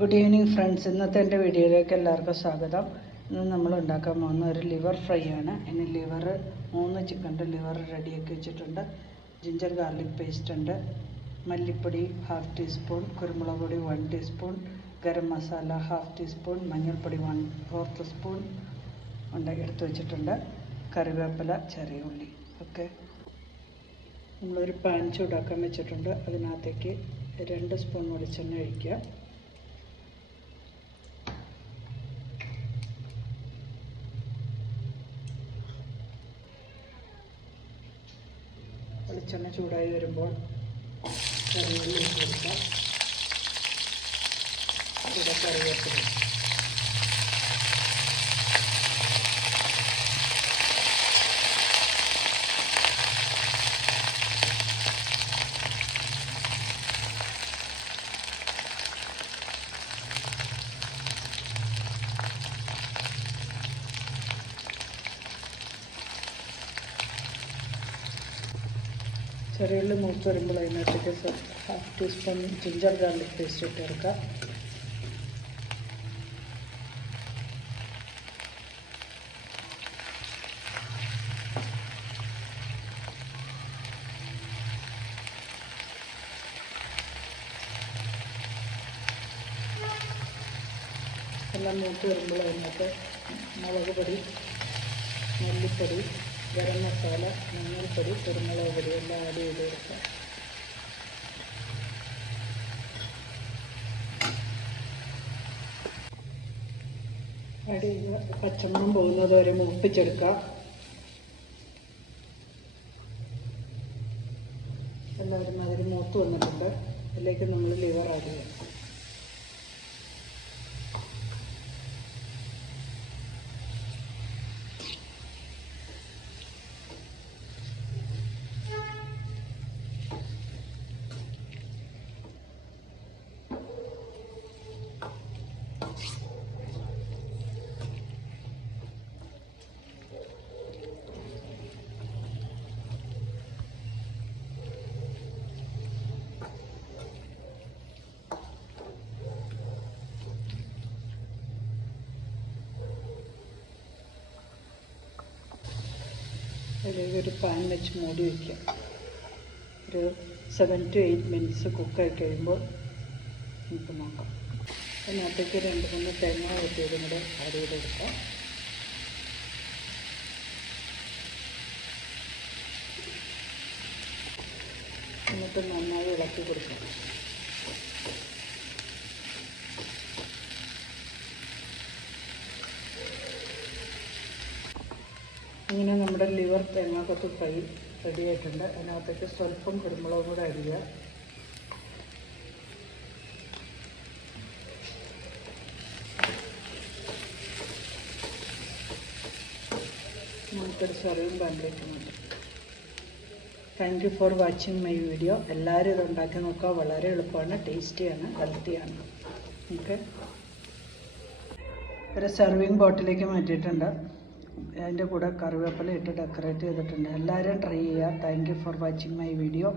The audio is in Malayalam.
Good evening friends. ഇന്നത്തെ എൻ്റെ വീഡിയോയിലേക്ക് എല്ലാവർക്കും സ്വാഗതം. ഇന്ന് നമ്മൾ ഉണ്ടാക്കാൻ പോകുന്ന ഒരു ലിവർ ഫ്രൈ ആണ്. ഇനി ലിവർ 3 ചിക്കൻ്റെ ലിവർ റെഡിയാക്കി വെച്ചിട്ടുണ്ട്. ജിഞ്ചർ ഗാർലിക് പേസ്റ്റ് ഉണ്ട്, മല്ലിപ്പൊടി 1/2 ടീസ്പൂൺ, കുരുമുളക് പൊടി 1 ടീസ്പൂൺ, ഗരം മസാല 1/2 ടീസ്പൂൺ, മഞ്ഞൾപ്പൊടി 1/4 സ്പൂൺ എടുത്ത് വെച്ചിട്ടുണ്ട്, കറിവേപ്പില, ചെറിയ ഉള്ളി. ഓക്കെ, നമ്മളൊരു പാൻ ചൂടാക്കാൻ വെച്ചിട്ടുണ്ട്. അതിനകത്തേക്ക് 2 സ്പൂൺ വെളിച്ചെണ്ണ ഒഴിക്കുക. വെളിച്ചെണ്ണ ചൂടായി വരുമ്പോൾ കറിവേപ്പില ഇട്ട് കൊടുക്കാം. ഇവിടെ കറിവേപ്പില ചെറിയ ഉള്ളി മൂത്ത് വരുമ്പോൾ അതിനകത്തേക്ക് 1/2 ടീസ്പൂൺ ജിഞ്ചർ ഗാർലിക് പേസ്റ്റ് ഇട്ട് ചേർക്കുക. എല്ലാം മൂത്ത് വരുമ്പോൾ അതിനകത്ത് മുളക് പൊടി, മല്ലിപ്പൊടി, ഗരം മസാല, മഞ്ഞൾപ്പൊടി, കുരുമുളക് പൊടി എല്ലാം ആഡ് ചെയ്ത് കൊടുക്കുക. ആഡ് ചെയ്ത് പച്ചമണം പോകുന്നത് വരെ മൂപ്പിച്ചെടുക്കുക. എല്ലാവരും അതിൽ മൂത്ത് വന്നിട്ടുണ്ട്. അതിലേക്ക് നമ്മൾ ലിവർ ആഡ് ചെയ്യാം. അതിലേക്ക് ഒരു പാൻ വെച്ച് മൂടി വയ്ക്കുക. ഒരു 7 to 8 മിനിറ്റ്സ് കുക്കായി കഴിയുമ്പോൾ നമുക്ക് നോക്കാം. അതിനകത്തേക്ക് 2-3 തേങ്ങ വെട്ടിയതും കൂടെ ആഡ് ചെയ്ത് കൊടുക്കാം. എന്നിട്ട് നന്നായി ഇളക്കി കൊടുക്കാം. അങ്ങനെ നമ്മുടെ ലിവർ തേങ്ങാക്കൊത്ത് ഫ്രൈ റെഡി ആയിട്ടുണ്ട്. അതിനകത്തേക്ക് സ്വല്പം കുരുമുളക് കൂടെ ആഡ് ചെയ്യുക. നമുക്കൊരു സർവിങ് പാനിലേക്ക് മതി. Thank you for watching my video. എല്ലാവരും ഇത് ഉണ്ടാക്കി നോക്കുക. വളരെ എളുപ്പമാണ്, ടേസ്റ്റിയാണ്, ഹെൽത്തിയാണ്. ഓക്കെ, ഒരു സർവിങ് ബോട്ടിലേക്ക് മാറ്റിയിട്ടുണ്ട്. അതിൻ്റെ കൂടെ കറിവേപ്പില ഇട്ട് ഡെക്കറേറ്റ് ചെയ്തിട്ടുണ്ട്. എല്ലാവരും ട്രൈ ചെയ്യുക. Thank you for watching my video.